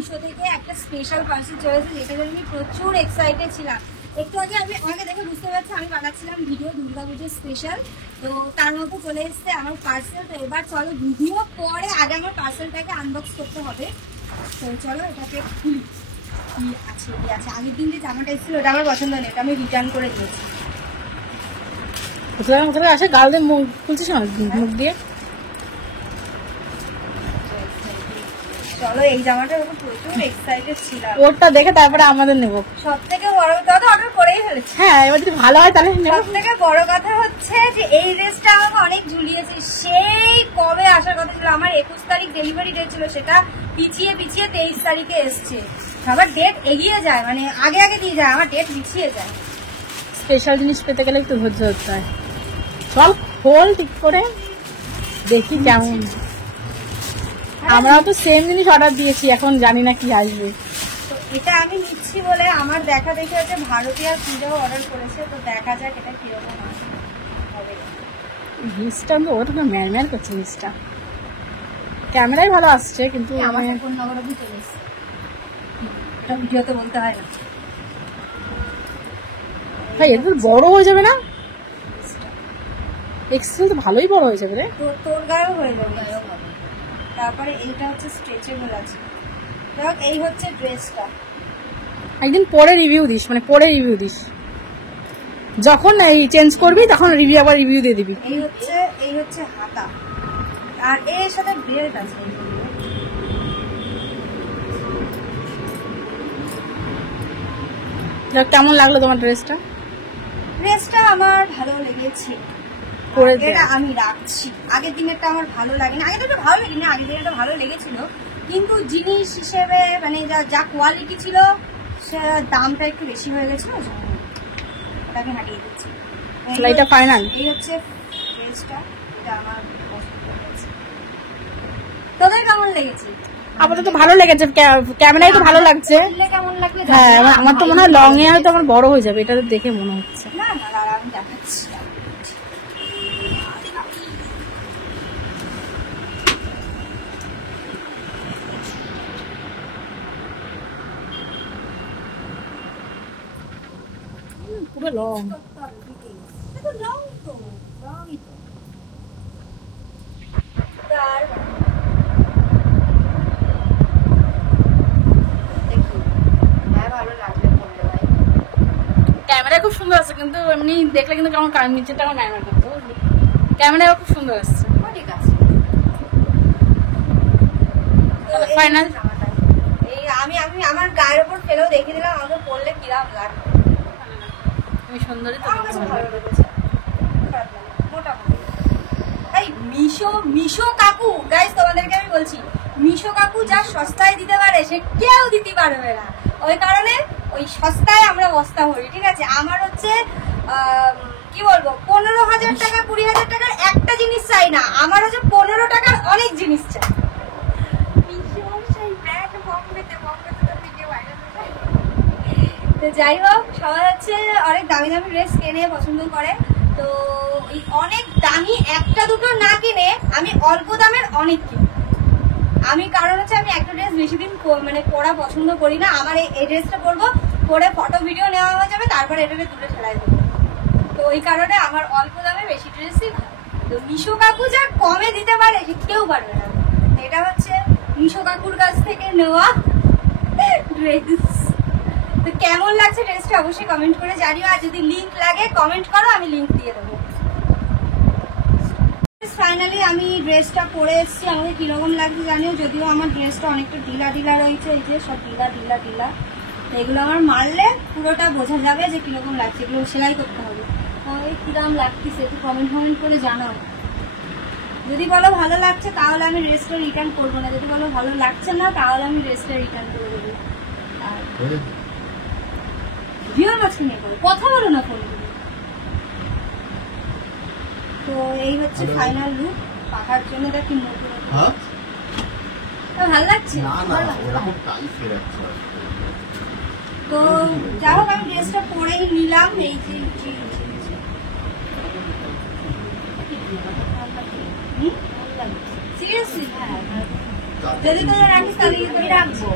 মিশো থেকে একটা special parcel চলেছে, যেটা জন্য আমি প্রচুর এক্সাইটেড ছিলাম। একটু আগে আমাকে দেখে বুঝতে পারছি আমি বানাচ্ছিলাম ভিডিও দুর্গাপুজোর স্পেশাল, তো তার মধ্যে চলে এসছে আমার পার্সেল। তো এবার চলো ভিডিও পরে আগে আমার পার্সেলটাকে আনবক্স করতে হবে। তো চলো এটাকে খুলি, কি আছে কি আছে। আগের দিন যে জামাটা এসেছিল ওটা আমার পছন্দ নেই, ওটা আমি রিটার্ন করে দিয়েছি। আসে গাল দিয়ে মুখ খুলছিস না মুখ দিয়ে। চলো এই জামাটার উপর প্রচুর এক্সাইটেড ছিলাম, ওরটা দেখে তারপরে আমাদের নেবো। সব থেকে বড় কথা অর্ডার করেই ফেলেছি। হ্যাঁ এবার যদি ভালো হয় তাহলে সব থেকে বড় কথা হচ্ছে যে এই ড্রেসটা আমাকে অনেক ঝুলিয়েছে। সেই কবে আসার কথা ছিল, আমার 21 তারিখ ডেলিভারি ডেট ছিল, সেটা পিছিয়ে 23 তারিখে এসছে। সবার ডেট এগিয়ে যায়, মানে আগে আগে দিয়ে যায়, আমার ডেট পিছিয়ে যায়। স্পেশাল জিনিস পেতে গেলে একটু ধৈর্য ধরতে হয়। চল খোল ঠিক করে দেখি কেমন। আমরাও তো সেম জিনিস অর্ডার দিয়েছি, এখন জানি না কি আসবে। তো এটা আমি নিচ্ছি বলে আমার দেখা দেখে হচ্ছে ভারতীয় পূজাও অর্ডার করেছে, তো দেখা যাক এটা কিরকম হবে। জিনিসটা তো ওটা তো ম্যারম্যার করছে জিনিসটা, ক্যামেরায় ভালো আসছে কিন্তু আমার ফোন নম্বর অব্দি চলে এসছে, এটা ভিডিওতে বলতে হয় না। ভাই এটা তো বড় হয়ে যাবে না? এক্সেল তো ভালোই বড় হয়ে যাবে রে। তোর গায়েও হয়ে যাবে। তারপরে এইটা হচ্ছে স্ট্রেচেবল আছে। দেখ এই হচ্ছে ড্রেসটা। একদিন পরে রিভিউ দিস, মানে পরে রিভিউ দিস, যখন এই চেঞ্জ করবি তখন রিভিউ আবার রিভিউ দিয়ে দিবি। এই হচ্ছে হাতা, আর এর সাথে বেল্ট আছে। কেমন লাগলো তোমার ড্রেসটা? ড্রেসটা আমার ভালো লেগেছে, এটা আমি রাখছি। আগের দিনেরটা আমার ভালো লাগেনি, আগের দিনটা ভালো লাগেনি, আগের দিনেরটা ভালো লেগেছিল, কিন্তু জিনিস হিসেবে মানে যা কোয়ালিটি ছিল সে দামটা একটু বেশি হয়ে গেছিল, ওটাকে হাঁটিয়ে দিচ্ছি। এটা ফাইনাল। এই হচ্ছে ড্রেসটা, এটা আমার পছন্দ হয়েছে। তোদের কেমন লেগেছে? আপাতত তো ভালো লেগেছে, ক্যামেরায় তো ভালো লাগছে। কেমন লাগবে? হ্যাঁ আমার তো মনে হয় লং এ হয়তো আমার বড় হয়ে যাবে, এটা দেখে মনে হচ্ছে। না না আমি দেখাচ্ছি। পুরো লং, ক্যামেরায় খুব সুন্দর আছে, কিন্তু এমনি দেখলে কিন্তু কেমন নিচেটা আমার ম্যারম্যার করতে, ক্যামেরায় খুব সুন্দর আসছে। ঠিক আছে ফাইনাল। এই আমি আমার গায়ের উপর ফেলেও দেখিয়ে দিলাম, আমাকে পরলে কিরকম লাগবে। তুমি সুন্দরী তো, আমার কাছে ভালো লেগেছে, মোটামুটি। এই মিশো কাকু, গাইস তোমাদেরকে আমি বলছি, মিশো কাকু যা সস্তায় দিতে পারে সে কেউ দিতে পারবে না। ওই কারণে ওই সস্তায় আমরা বস্তা ভরি, ঠিক আছে। আমার হচ্ছে কি বলবো, 15,000 টাকা 20,000 টাকার একটা জিনিস চাই না, আমার হচ্ছে 15 টাকার অনেক জিনিস চাই। তো যাই হোক, সবাই হচ্ছে অনেক দামি দামি ড্রেস কেনে পছন্দ করে, তো এই অনেক দামি একটা দুটো না কিনে আমি অল্প দামের অনেক কিনি। আমি কারণ হচ্ছে আমি একটা ড্রেস বেশি দিন মানে পরা পছন্দ করি না। আমার এই ড্রেসটা পরবো, পরে ফটো ভিডিও নেওয়া হয়ে যাবে, তারপরে এটাকে দূরে ঠেলাই দেবো। তো ওই কারণে আমার অল্প দামে বেশি ড্রেসই ভালো। তো মিশো কাকু যা কমে দিতে পারে সে কেউ পারবে না। এটা হচ্ছে মিশো কাকুর কাছ থেকে নেওয়া ড্রেস। তো কেমন লাগছে ড্রেসটা অবশ্যই কমেন্ট করে জানিও, আর যদি লিংক লাগে কমেন্ট করো, আমি লিংক দিয়ে দেবো। ফাইনালি আমি ড্রেসটা পরে এসেছি, আমাকে কিরকম লাগছে জানিও। যদিও আমার ড্রেসটা অনেকটা ঢিলা ঢিলা রয়েছে, এই যে সব ঢিলা ঢিলা ঢিলা, এগুলো আমার মারলে পুরোটা বোঝা যাবে যে কিরকম লাগছে। এগুলো সেলাই করতে হবে, ওই কিরকম লাগতেছে একটু কমেন্ট করে জানাও। যদি বলো ভালো লাগছে তাহলে আমি ড্রেসটা রিটার্ন করবো না, যদি বলো ভালো লাগছে না তাহলে আমি ড্রেসটা রিটার্ন করে দেবো। আর ভিডিওর মাঝখানে কথা বলো না ফোন। তো এই হচ্ছে ফাইনাল লুক। পাখার জন্য দেখি নতুন ভালো লাগছে। তো যাই হোক, আমি ড্রেসটা পরেই নিলাম। এই যে সিরিয়াসলি যদি তোদের রাখিস তাহলে কিন্তু আমি রাখবো।